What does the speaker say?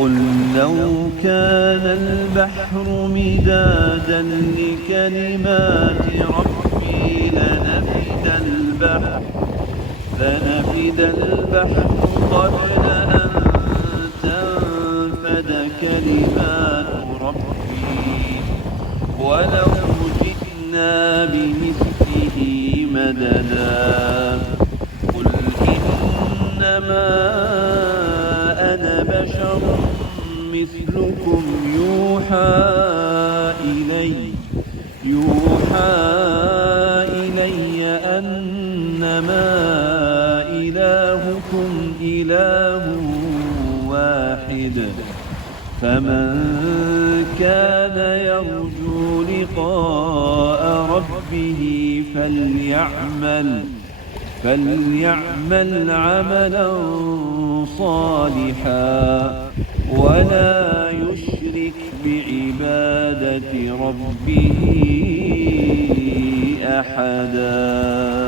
قل لو كان البحر مدادا لكلمات ربي لنفد البحر قبل أن تنفد كلمات ربي ولو جئنا بمثله مددا قل إنما أنا بشر مثلكم يوحى إلي أنما إلهكم إله واحد فمن كان يرجو لقاء ربه فليعمل عملا صالحا ولا يشرك بعبادة ربه أحدا.